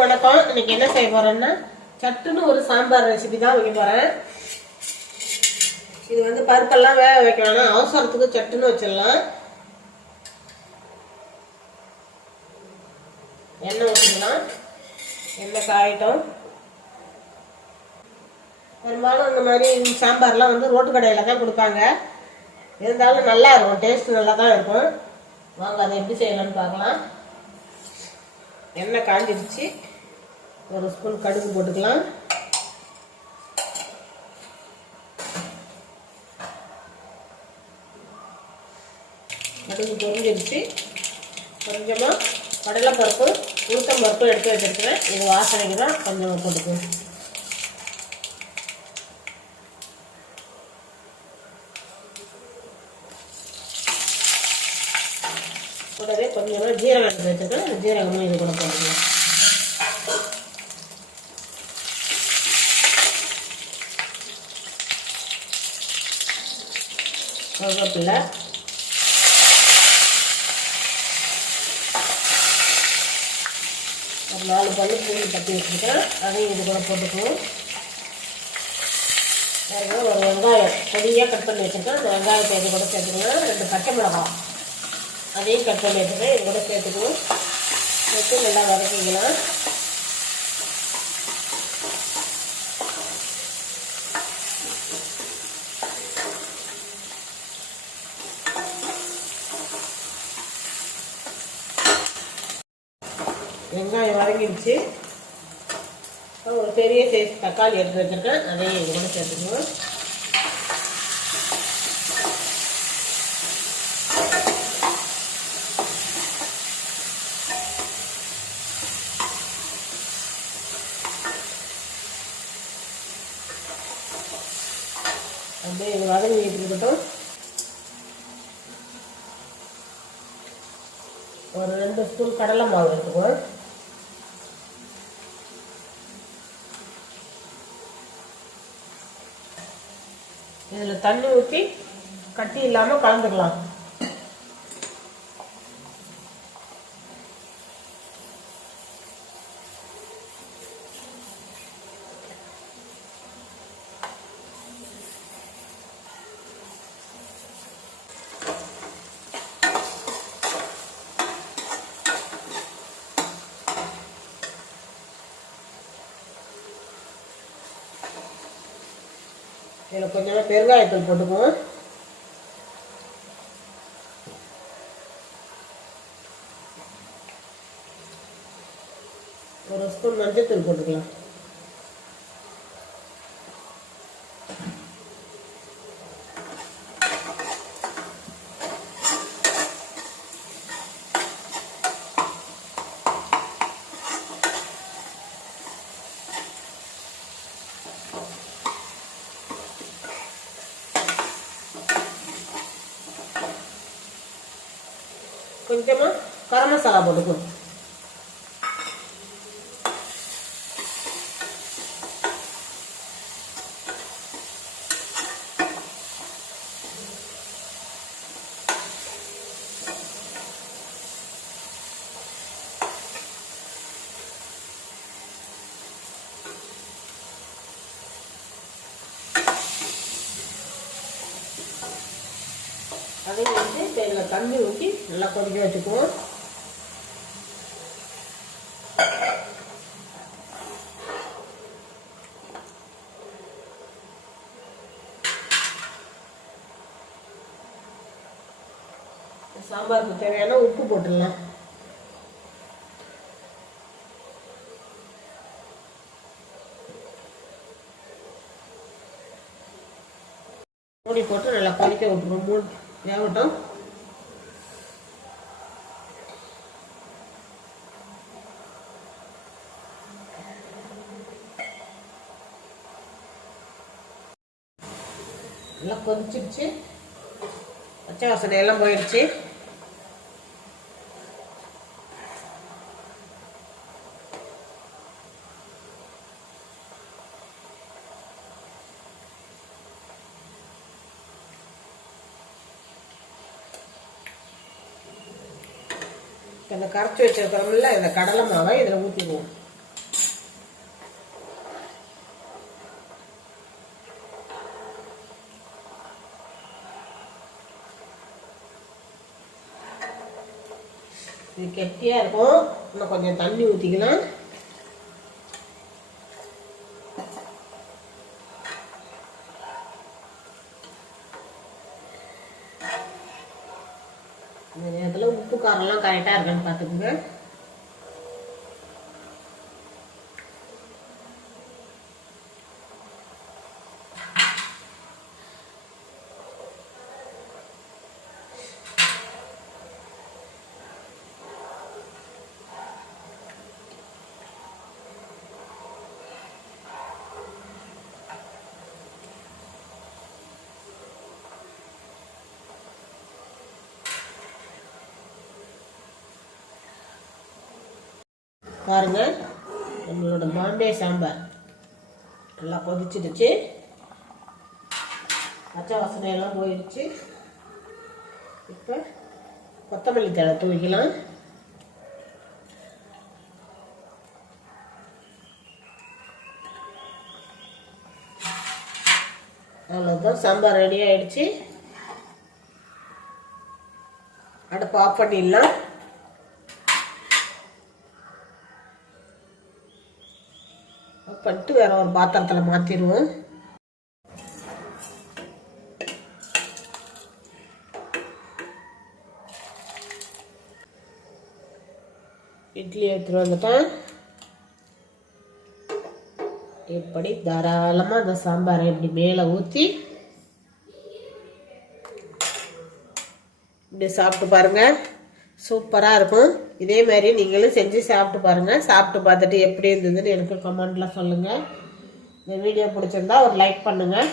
எல்லாருக்கும் வணக்கம். இன்னைக்கு என்ன செய்ய போறேன்னா சட்டுன்னு ஒரு சாம்பார் ரெசிபி தான் வைக்க போறேன். இது வந்து பருப்பெல்லாம் வேக வைக்க வேணாம், அவசரத்துக்கு சட்டுன்னு வச்சிடலாம். எண்ணெய் ஊற்றிக்கலாம். எண்ணெய் காயிட்டும். பெரும்பாலும் இந்த மாதிரி சாம்பார்லாம் வந்து ரோட்டு கடையில் தான் கொடுப்பாங்க. இருந்தாலும் நல்லா இருக்கும், டேஸ்ட் நல்லா தான் இருக்கும். வாங்க அதை எப்படி செய்யலாம்னு பார்க்கலாம். எண்ணெய் காஞ்சிருச்சு. ஒரு ஸ்பூன் கடுகு போட்டுக்கலாம். கடுகு பொரிஞ்சிருச்சு. கொஞ்சமாக கடலைப்பருப்பு உளுத்தம் பருப்பு எடுத்து வச்சுருக்கிறேன். இது வாசனைக்கு தான் கொஞ்சமாக போட்டுக்குவேன். கூடவே கொஞ்சமாக ஜீரகம் எடுத்து வச்சுருக்கேன். அந்த ஜீரகமும் இது கூட போட்டுக்கலாம். கருவேப்பிலை, ஒரு 4 பல்லு பூண்டு தட்டி வச்சுருக்கேன். அதையும் இது கூட போட்டுக்குவோம். ஒரு வெங்காயம் பொடியாக கட் பண்ணி வச்சுருக்கேன். அந்த வெங்காயத்தை இது கூட சேர்த்துக்குவேன். 2 பச்சை மிளகாய் அதையும் கட் பண்ணி வச்சுருக்கேன். இது கூட சேர்த்துக்குவோம். சேர்த்து நல்லா வதக்கிக்கலாம். வெங்காயம் வதங்கிடுச்சு. ஒரு பெரிய சைஸ் தக்காளி எடுத்து வச்சுருக்கேன். அதையும் இது கூட சேர்த்துக்குவோம். அப்படியே இது வதங்கிட்டு இருக்கட்டும். ஒரு 2 ஸ்பூன் கடலை மாவு எடுத்துக்குவோம். இதில் தண்ணி ஊற்றி கட்டி இல்லாமல் கலந்துக்கலாம். இதில் கொஞ்சமாக பெருங்காயத்தூள் போட்டுக்குவோம். ஒரு ஸ்பூன் மஞ்சள்தூள் போட்டுக்கலாம். கொஞ்சமாக கரம் மசாலா போட்டுக்குவோம். அதையும் வந்து இதில் தண்ணி ஊற்றி நல்லா கொதிக்க வச்சுக்குவோம். சாம்பாருக்கு தேவையான உப்பு போட்டுடலாம். மூடி போட்டு நல்லா கொதிக்க விட்டுருவோம். வேகட்டும். நல்லா கொதிச்சிடுச்சு. பச்சை வாசனை எல்லாம் போயிடுச்சு. இந்த கரைச்சி வச்சிருக்கிறோம்ல இந்த கடலை மாவை இதில் ஊற்றிடுவோம். இது கெட்டியாக இருக்கும். இன்னும் கொஞ்சம் தண்ணி ஊற்றிக்கலாம். இந்த நேரத்தில் உப்பு காரம்லாம் கரெக்டாக இருக்கான்னு பார்த்துக்குங்க. பாருங்க, நம்மளோட பாம்பே சாம்பார் நல்லா கொதிச்சிடுச்சு. பச்சை வாசனை எல்லாம் போயிடுச்சு. இப்போ கொத்தமல்லி தழை தூவிக்கலாம். அவ்வளோதான், சாம்பார் ரெடி ஆயிடுச்சு. அடுப்பு ஆஃப் பண்ணிடலாம். பண்ணிட்டு வேற ஒரு பாத்திரத்தில் மாற்றிடுவோம். இட்லி எடுத்துட்டு வந்துட்டேன். இப்படி தாராளமாக அந்த சாம்பாரை இப்படி மேலே ஊற்றி இப்படி சாப்பிட்டு பாருங்கள். சூப்பராக இருக்கும். இதே மாதிரி நீங்களும் செஞ்சு சாப்பிட்டு பாருங்கள். சாப்பிட்டு பார்த்துட்டு எப்படி இருந்ததுன்னு எனக்கு கமெண்ட்டில் சொல்லுங்கள். இந்த வீடியோ பிடிச்சிருந்தா ஒரு லைக் பண்ணுங்கள்.